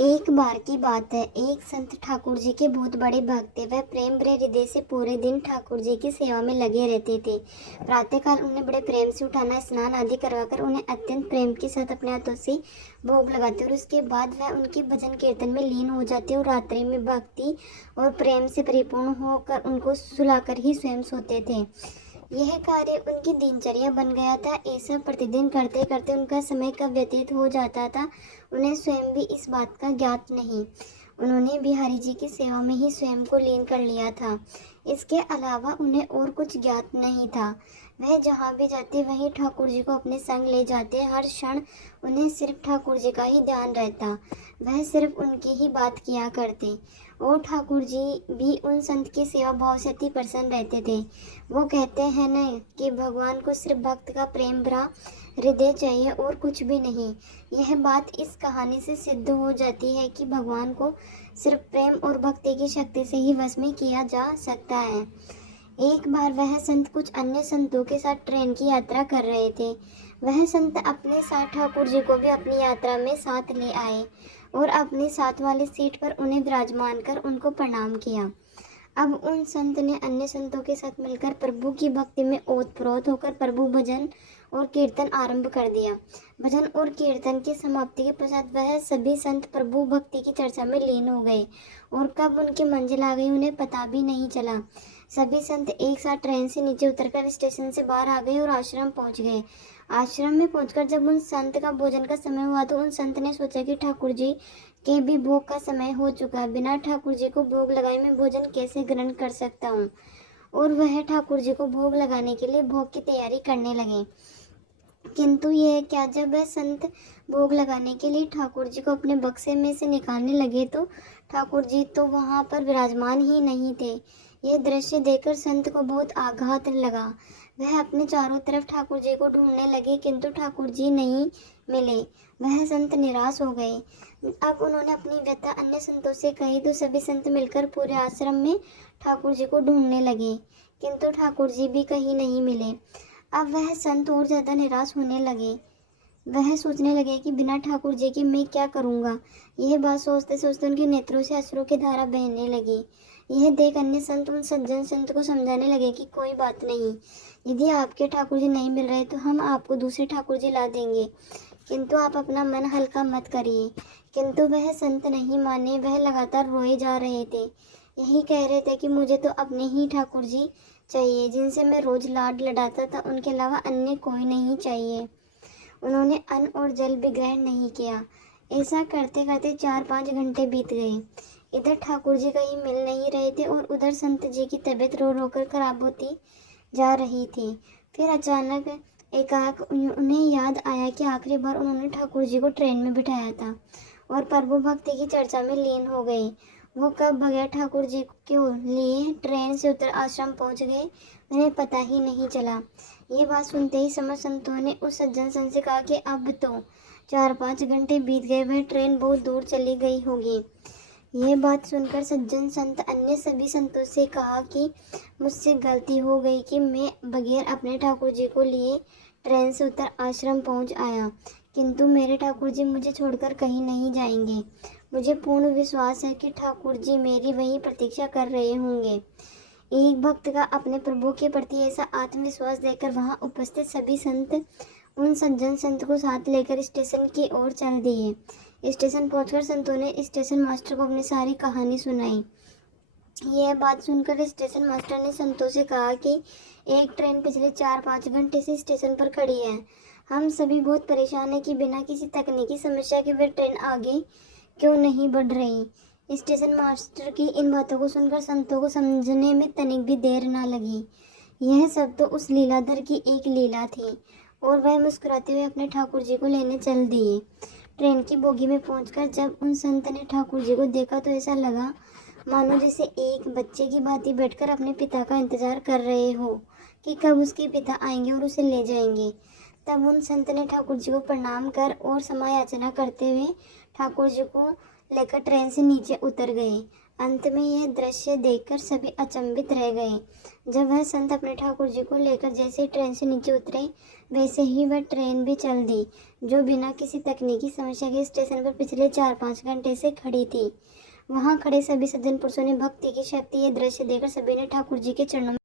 एक बार की बात है, एक संत ठाकुर जी के बहुत बड़े भक्त थे। वह प्रेम भरे हृदय से पूरे दिन ठाकुर जी की सेवा में लगे रहते थे। प्रातःकाल उन्हें बड़े प्रेम से उठाना, स्नान आदि करवाकर उन्हें अत्यंत प्रेम के साथ अपने हाथों से भोग लगाते और उसके बाद वह उनके भजन कीर्तन में लीन हो जाते और रात्रि में भक्ति और प्रेम से परिपूर्ण होकर उनको सुलाकर ही स्वयं सोते थे। यह कार्य उनकी दिनचर्या बन गया था। ऐसा प्रतिदिन करते करते उनका समय कब व्यतीत हो जाता था, उन्हें स्वयं भी इस बात का ज्ञात नहीं। उन्होंने बिहारी जी की सेवा में ही स्वयं को लीन कर लिया था। इसके अलावा उन्हें और कुछ ज्ञात नहीं था। वह जहाँ भी जाते वहीं ठाकुर जी को अपने संग ले जाते। हर क्षण उन्हें सिर्फ ठाकुर जी का ही ध्यान रहता। वह सिर्फ उनकी ही बात किया करते और ठाकुर जी भी उन संत की सेवा भाव से अति प्रसन्न रहते थे। वो कहते हैं न कि भगवान को सिर्फ भक्त का प्रेम भरा हृदय चाहिए और कुछ भी नहीं। यह बात इस कहानी से सिद्ध हो जाती है कि भगवान को सिर्फ प्रेम और भक्ति की शक्ति से ही वश में किया जा सकता है। एक बार वह संत कुछ अन्य संतों के साथ ट्रेन की यात्रा कर रहे थे। वह संत अपने साथ ठाकुर जी को भी अपनी यात्रा में साथ ले आए और अपनी साथ वाली सीट पर उन्हें विराजमान कर उनको प्रणाम किया। अब उन संत ने अन्य संतों के साथ मिलकर प्रभु की भक्ति में ओतप्रोत होकर प्रभु भजन और कीर्तन आरंभ कर दिया। भजन और कीर्तन की समाप्ति के पश्चात वह सभी संत प्रभु भक्ति की चर्चा में लीन हो गए और कब उनकी मंजिल आ गई उन्हें पता भी नहीं चला। सभी संत एक साथ ट्रेन से नीचे उतरकर स्टेशन से बाहर आ गए और आश्रम पहुंच गए। आश्रम में पहुंचकर जब उन संत का भोजन का समय हुआ तो उन संत ने सोचा कि ठाकुर जी के भी भोग का समय हो चुका है। बिना ठाकुर जी को भोग लगाए मैं भोजन कैसे ग्रहण कर सकता हूँ। और वह ठाकुर जी को भोग लगाने के लिए भोग की तैयारी करने लगे। किंतु यह क्या, जब वह संत भोग लगाने के लिए ठाकुर जी को अपने बक्से में से निकालने लगे तो ठाकुर जी तो वहां पर विराजमान ही नहीं थे। यह दृश्य देखकर संत को बहुत आघात लगा। वह अपने चारों तरफ ठाकुर जी को ढूंढने लगे किंतु ठाकुर जी नहीं मिले। वह संत निराश हो गए। अब उन्होंने अपनी व्यथा अन्य संतों से कही तो सभी संत मिलकर पूरे आश्रम में ठाकुर जी को ढूंढने लगे किंतु ठाकुर जी भी कहीं नहीं मिले। अब वह संत और ज्यादा निराश होने लगे। वह सोचने लगे कि बिना ठाकुर जी के मैं क्या करूँगा। यह बात सोचते सोचते उनके नेत्रों से अश्रु की धारा बहने लगी। यह देख अन्य संत उन सज्जन संत को समझाने लगे कि कोई बात नहीं, यदि आपके ठाकुर जी नहीं मिल रहे तो हम आपको दूसरे ठाकुर जी ला देंगे, किंतु आप अपना मन हल्का मत करिए। किंतु वह संत नहीं माने। वह लगातार रोए जा रहे थे। यही कह रहे थे कि मुझे तो अपने ही ठाकुर जी चाहिए जिनसे मैं रोज लाड लड़ाता था, उनके अलावा अन्य कोई नहीं चाहिए। उन्होंने अन्न और जल भी ग्रहण नहीं किया। ऐसा करते करते 4-5 घंटे बीत गए। इधर ठाकुर जी कहीं मिल नहीं रहे थे और उधर संत जी की तबीयत रो रो कर खराब होती जा रही थी। फिर अचानक एकाएक उन्हें याद आया कि आखिरी बार उन्होंने ठाकुर जी को ट्रेन में बिठाया था और प्रभु भक्ति की चर्चा में लीन हो गए। वो कब बगैर ठाकुर जी के लिए ट्रेन से उतर आश्रम पहुंच गए उन्हें पता ही नहीं चला। ये बात सुनते ही समस्त संतों ने उस सज्जन संत से कहा कि अब तो 4-5 घंटे बीत गए, वह ट्रेन बहुत दूर चली गई होगी। यह बात सुनकर सज्जन संत अन्य सभी संतों से कहा कि मुझसे गलती हो गई कि मैं बगैर अपने ठाकुर जी को लिए ट्रेन से उतर आश्रम पहुंच आया, किंतु मेरे ठाकुर जी मुझे छोड़कर कहीं नहीं जाएंगे। मुझे पूर्ण विश्वास है कि ठाकुर जी मेरी वहीं प्रतीक्षा कर रहे होंगे। एक भक्त का अपने प्रभु के प्रति ऐसा आत्मविश्वास देखकर वहां उपस्थित सभी संत उन सज्जन संत को साथ लेकर स्टेशन की ओर चल दिए। स्टेशन पहुंचकर संतों ने स्टेशन मास्टर को अपनी सारी कहानी सुनाई। यह बात सुनकर स्टेशन मास्टर ने संतों से कहा कि एक ट्रेन पिछले 4-5 घंटे से स्टेशन पर खड़ी है। हम सभी बहुत परेशान हैं कि बिना किसी तकनीकी समस्या के वह ट्रेन आगे क्यों नहीं बढ़ रही। स्टेशन मास्टर की इन बातों को सुनकर संतों को समझने में तनिक भी देर न लगी। यह सब तो उस लीलाधर की एक लीला थी और वह मुस्कुराते हुए अपने ठाकुर जी को लेने चल दिए। ट्रेन की बोगी में पहुंचकर जब उन संत ने ठाकुर जी को देखा तो ऐसा लगा मानो जैसे एक बच्चे की भांति बैठकर अपने पिता का इंतजार कर रहे हो कि कब उसके पिता आएंगे और उसे ले जाएंगे। तब उन संत ने ठाकुर जी को प्रणाम कर और क्षमा याचना करते हुए ठाकुर जी को लेकर ट्रेन से नीचे उतर गए। अंत में यह दृश्य देखकर सभी अचंभित रह गए। जब वह संत अपने ठाकुर जी को लेकर जैसे ही ट्रेन से नीचे उतरे, वैसे ही वह ट्रेन भी चल दी, जो बिना किसी तकनीकी समस्या के स्टेशन पर पिछले 4-5 घंटे से खड़ी थी। वहां खड़े सभी सज्जन पुरुषों ने भक्ति की शक्ति ये दृश्य देखकर सभी ने ठाकुर जी के चरणों में